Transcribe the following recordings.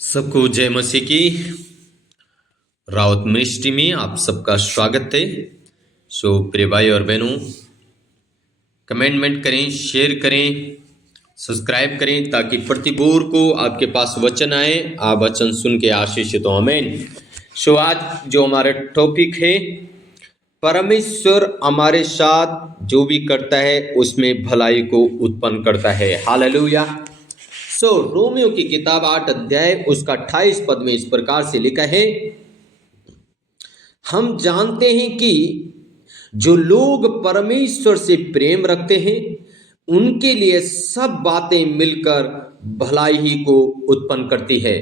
सबको जय मसीह की। रावत मिनिस्ट्री में आप सबका स्वागत है। प्रिय भाई और बहनों, कमेंट करें, शेयर करें, सब्सक्राइब करें ताकि प्रतिबोर को आपके पास वचन आए, आप वचन सुन के आशीषित हो। आमीन। आज जो हमारा टॉपिक है, परमेश्वर हमारे साथ जो भी करता है उसमें भलाई को उत्पन्न करता है। हालेलुया। रोमियो की किताब 8 अध्याय उसका 28 पद में इस प्रकार से लिखा है, हम जानते हैं कि जो लोग परमेश्वर से प्रेम रखते हैं उनके लिए सब बातें मिलकर भलाई ही को उत्पन्न करती है,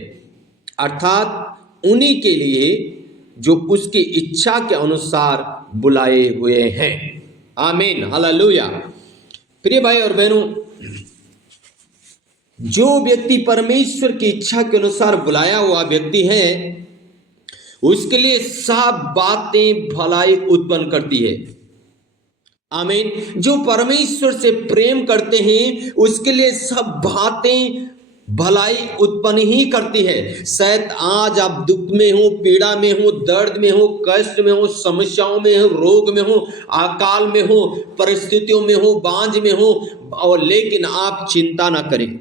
अर्थात उन्हीं के लिए जो उसकी इच्छा के अनुसार बुलाए हुए हैं। आमीन। हालेलुया। प्रिय भाई और बहनों, जो व्यक्ति परमेश्वर की इच्छा के अनुसार बुलाया हुआ व्यक्ति है उसके लिए सब बातें भलाई उत्पन्न करती है। आमीन। जो परमेश्वर से प्रेम करते हैं उसके लिए सब बातें भलाई उत्पन्न ही करती है। शायद आज आप दुख में हो, पीड़ा में हो, दर्द में हो, कष्ट में हो, समस्याओं में हो, रोग में हो, अकाल में हो, परिस्थितियों में हो, बांझ में हो, और लेकिन आप चिंता ना करें।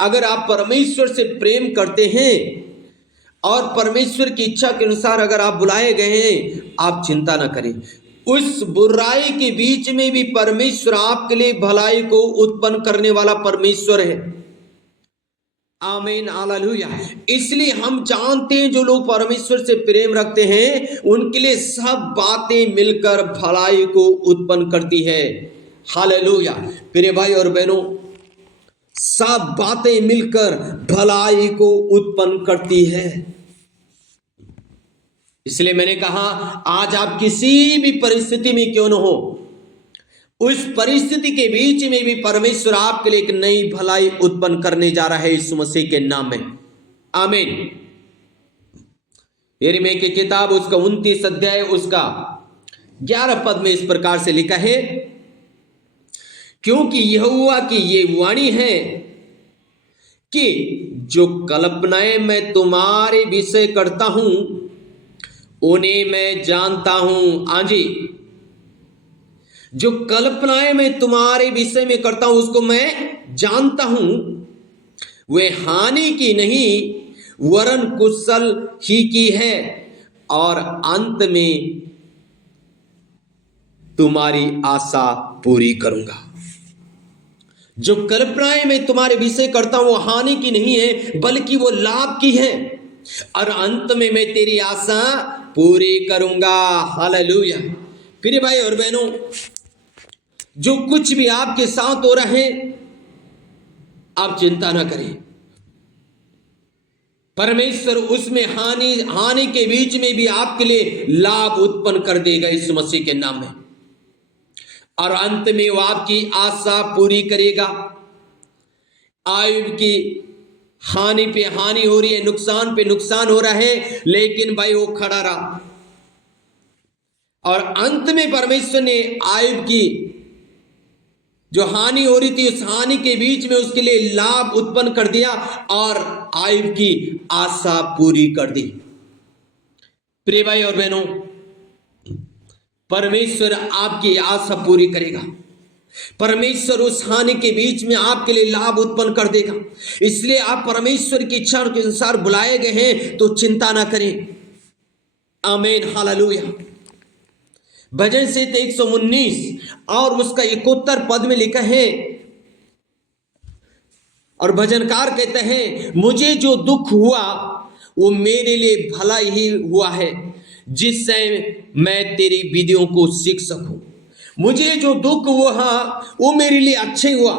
अगर आप परमेश्वर से प्रेम करते हैं और परमेश्वर की इच्छा के अनुसार अगर आप बुलाए गए हैं, आप चिंता ना करें। उस बुराई के बीच में भी परमेश्वर आपके लिए भलाई को उत्पन्न करने वाला परमेश्वर है। आमीन। हालेलुया। इसलिए हम जानते हैं जो लोग परमेश्वर से प्रेम रखते हैं उनके लिए सब बातें मिलकर भलाई को उत्पन्न करती है। हालेलुया। प्रिय भाई और बहनों, सब बातें मिलकर भलाई को उत्पन्न करती है। इसलिए मैंने कहा, आज आप किसी भी परिस्थिति में क्यों न हो, उस परिस्थिति के बीच में भी परमेश्वर आपके लिए एक नई भलाई उत्पन्न करने जा रहा है यीशु मसीह के नाम में। आमीन। यिर्मयाह की किताब उसका 29 अध्याय उसका 11 पद में इस प्रकार से लिखा है, क्योंकि यहोवा की ये वाणी है कि जो कल्पनाएं मैं तुम्हारे विषय करता हूं उन्हें मैं जानता हूं। आजी, जो कल्पनाएं मैं तुम्हारे विषय में करता हूं उसको मैं जानता हूं, वे हानि की नहीं वरन कुशल ही की है, और अंत में तुम्हारी आशा पूरी करूंगा। जो कल्पनाएं मैं तुम्हारे विषय करता हूं वो हानि की नहीं है बल्कि वो लाभ की है, और अंत में मैं तेरी आशा पूरी करूंगा। हालेलुया। प्रिय भाई और बहनों, जो कुछ भी आपके साथ हो रहा है आप चिंता ना करें। परमेश्वर उसमें हानि के बीच में भी आपके लिए लाभ उत्पन्न कर देगा यीशु मसीह के नाम में, और अंत में वो आपकी आशा पूरी करेगा। आयुब की हानि पे हानि हो रही है, नुकसान पे नुकसान हो रहा है, लेकिन भाई वो खड़ा रहा, और अंत में परमेश्वर ने आयुब की जो हानि हो रही थी उस हानि के बीच में उसके लिए लाभ उत्पन्न कर दिया और आयुब की आशा पूरी कर दी। प्रिय भाई और बहनों, परमेश्वर आपकी आशा पूरी करेगा। परमेश्वर उस हानि के बीच में आपके लिए लाभ उत्पन्न कर देगा। इसलिए आप परमेश्वर की इच्छा के अनुसार बुलाए गए हैं तो चिंता ना करें। आमीन। हालेलुया। भजन से 119 और उसका 71 पद में लिखा है, और भजनकार कहते हैं, मुझे जो दुख हुआ वो मेरे लिए भला ही हुआ है, जिससे मैं तेरी विधियों को सीख सकूं। मुझे जो दुख हुआ वो मेरे लिए अच्छे हुआ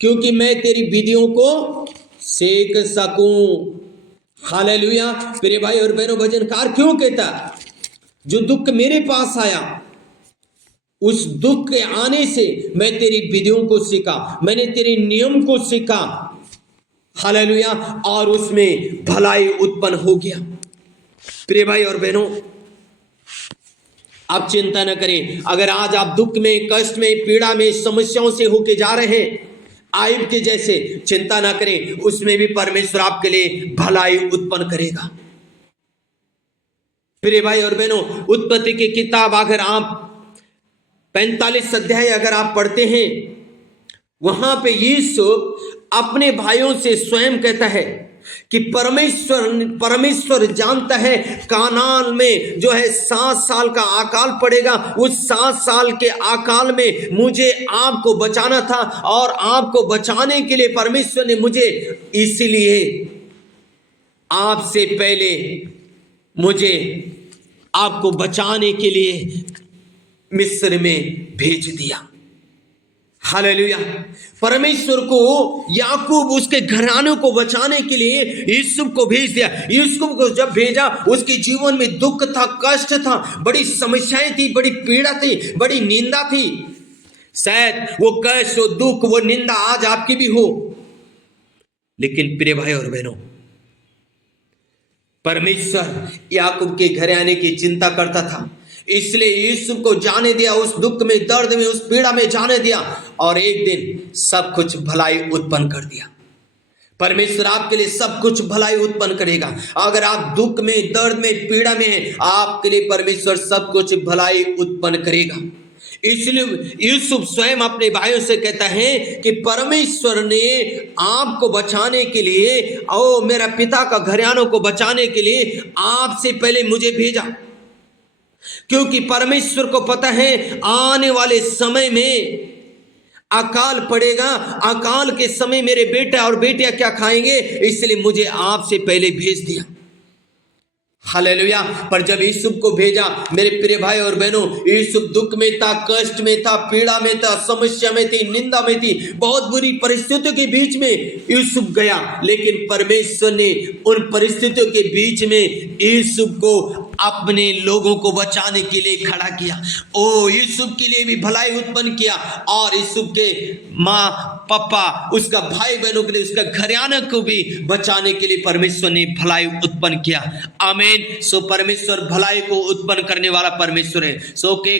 क्योंकि मैं तेरी विधियों को सीख सकूं। हालेलुया। प्रिय भाई और बहनों, भजनकार क्यों कहता, जो दुख मेरे पास आया उस दुख के आने से मैं तेरी विधियों को सीखा, मैंने तेरे नियम को सीखा। हालेलुया। और उसमें भलाई उत्पन्न हो गया। प्रिय भाई और बहनों, आप चिंता न करें। अगर आज आप दुख में, कष्ट में, पीड़ा में, समस्याओं से होके जा रहे हैं, आयुब के जैसे चिंता ना करें, उसमें भी परमेश्वर आपके लिए भलाई उत्पन्न करेगा। प्रिय भाई और बहनों, उत्पत्ति की किताब अगर आप 45 अध्याय अगर आप पढ़ते हैं, वहां पे यूसुफ अपने भाइयों से स्वयं कहता है कि परमेश्वर जानता है कानान में जो है 7 साल का अकाल पड़ेगा, उस 7 साल के अकाल में मुझे आपको बचाना था, और आपको बचाने के लिए परमेश्वर ने मुझे इसलिए आपसे पहले मुझे आपको बचाने के लिए मिस्र में भेज दिया। हालेलुया। परमेश्वर को याकूब उसके घराने को बचाने के लिए यूसुफ को भेज दिया। यूसुफ को जब भेजा, उसके जीवन में दुख था, कष्ट था, बड़ी समस्याएं थी, बड़ी पीड़ा थी, बड़ी निंदा थी। शायद वो कष्ट, वो दुख, वो निंदा आज आपकी भी हो। लेकिन प्रिय भाई और बहनों, परमेश्वर याकूब के घराने की चिंता करता था, इसलिए यूसुफ को जाने दिया, उस दुख में, दर्द में, उस पीड़ा में जाने दिया, और एक दिन सब कुछ भलाई उत्पन्न कर दिया। परमेश्वर आपके लिए सब कुछ भलाई उत्पन्न करेगा। अगर आप दुख में, दर्द में, पीड़ा में हैं, आपके लिए परमेश्वर सब कुछ भलाई उत्पन्न करेगा। इसलिए यूसुफ स्वयं अपने भाइयों से कहता है कि परमेश्वर ने आपको बचाने के लिए, और मेरा पिता का घरानों को बचाने के लिए आपसे पहले मुझे भेजा, क्योंकि परमेश्वर को पता है आने वाले समय में अकाल पड़ेगा। अकाल के समय मेरे बेटा और बेटियां क्या खाएंगे, इसलिए मुझे आपसे पहले भेज दिया। हालेलुया। पर जब यूसुफ को भेजा, मेरे प्रिय भाई और बहनों, यूसुफ दुख में था, कष्ट में था, पीड़ा में था, समस्या में थी, निंदा में थी, बहुत बुरी परिस्थितियों के बीच में यूसुफ गया, लेकिन परमेश्वर ने उन परिस्थितियों के बीच में यूसुफ को अपने लोगों को बचाने के लिए खड़ा किया। ओ यूसुफ के लिए भी भलाई उत्पन्न किया, और यूसुफ के माँ पापा, उसका भाई बहनों के लिए, उसका घराना को भी बचाने के लिए परमेश्वर ने भलाई उत्पन्न किया। आमीन। सो परमेश्वर भलाई को उत्पन्न करने वाला परमेश्वर है। सो के